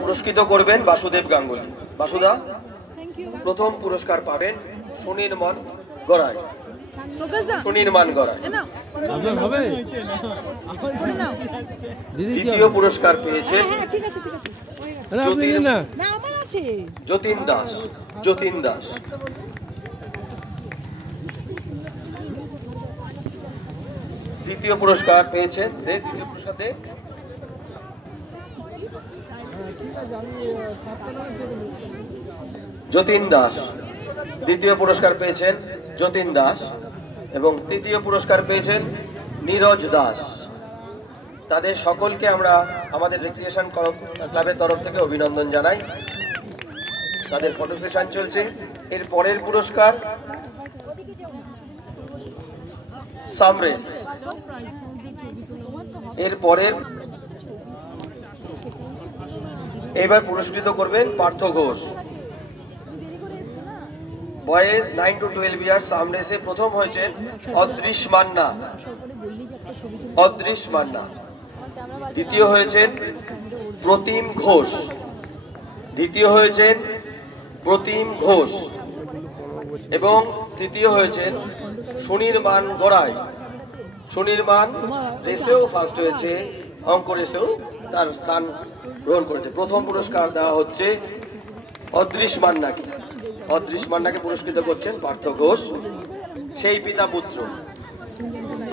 পুরস্কৃত করবেন বাসুদেব গাঙ্গুলি। বাসুদা, প্রথম পুরস্কার পাবেন সুনির্মল গড়াই। সুনির্মল গড়াই। দ্বিতীয় পুরস্কার পেয়েছেন যতীন দাস। যতীন দাস। তৃতীয় পুরস্কার পেয়েছেন তৃতীয় পুরস্কার যতীন দাস। দ্বিতীয় পুরস্কার পেয়েছেন যতীন দাস এবং তৃতীয় পুরস্কার পেয়েছেন নীরজ দাস। তাদের সকলকে আমরা আমাদের রিক্রিয়েশন ক্লাবের তরফ থেকে অভিনন্দন জানাই। তাদের ফটো সেশন চলছে। এর পরের পুরস্কার সামরেস। এর পরের এবার পুরস্কৃত করবেন Partha Ghosh. Boys 9 to 12 years সামরেসে প্রথম হয়েছেন অদৃশ মান্না। অদৃশ মান্না। দ্বিতীয় হয়েছেন প্রতিম ঘোষ। দ্বিতীয় হয়েছেন প্রতিম ঘোষ এবং তৃতীয় হয়েছেন সুনির্মান গড়াই। সুনির্মান রেসেও ফার্স্ট হয়েছে, অঙ্ক রেসেও তার স্থান গ্রহণ করেছে। প্রথম পুরস্কার দেওয়া হচ্ছে অদৃশ মান্নাকে। অদৃশ মান্নাকে পুরস্কৃত করছেন পার্থ ঘোষ, সেই পিতা পুত্র।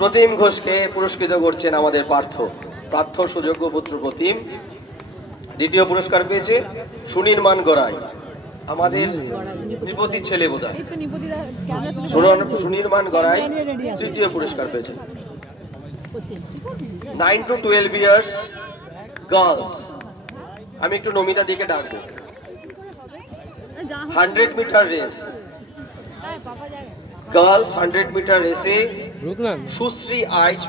প্রতিম ঘোষকে পুরস্কৃত করছেন আমাদের পার্থ। পার্থ সুযোগ্য পুত্র প্রতিম। দ্বিতীয় পুরস্কার পেয়েছে সুনির্মান গড়াই, আমাদের নিপতির ছেলে বোধ হয়। সুনির্মান গড়াই তৃতীয় পুরস্কার পেয়েছেন। 9 to 12 ইয়ার্স গার্লস। আমি একটু নমিতা দিকে ডাকবো। 100 মিটার রেস গার্লস 100 মিটার রেসে সুশ্রী আইচ